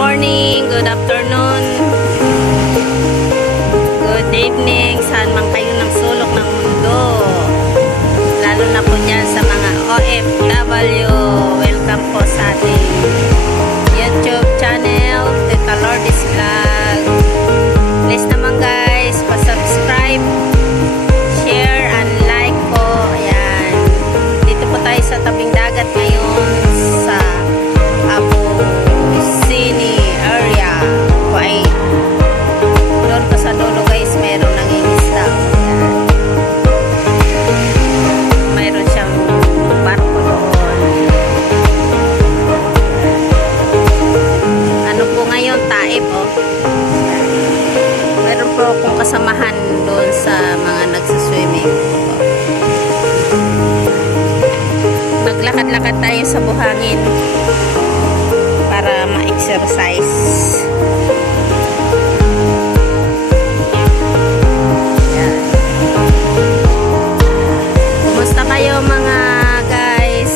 morning, good afternoon. Sa buhangin para ma-exercise. Kumusta kayo mga guys?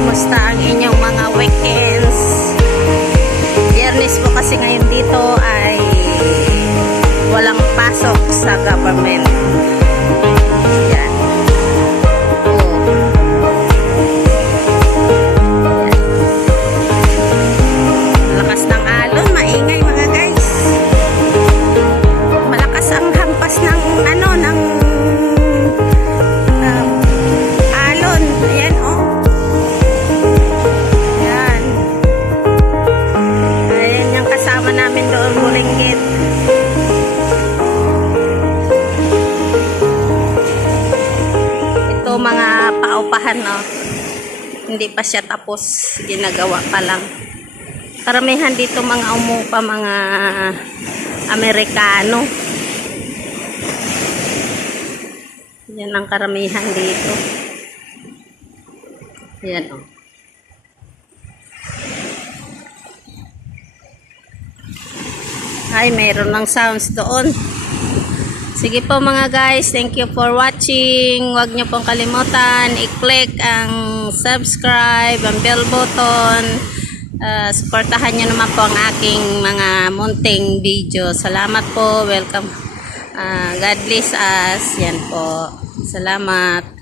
Kumusta ang inyong mga weekends? Biyernes po kasi ngayon dito ay walang pasok sa government. Paupahan, no. Hindi pa siya tapos. Ginagawa pa lang. Karamihan dito mga umupa, mga Amerikano. Yan ang karamihan dito. Yan, oh. Ay, mayroon ng sounds doon. Sige po mga guys, thank you for watching. Huwag niyo pong kalimutan, i-click ang subscribe, ang bell button. Uh, supportahan niyo naman po ang aking mga munting video. Salamat po, welcome. Ah, God bless us. Yan po. Salamat.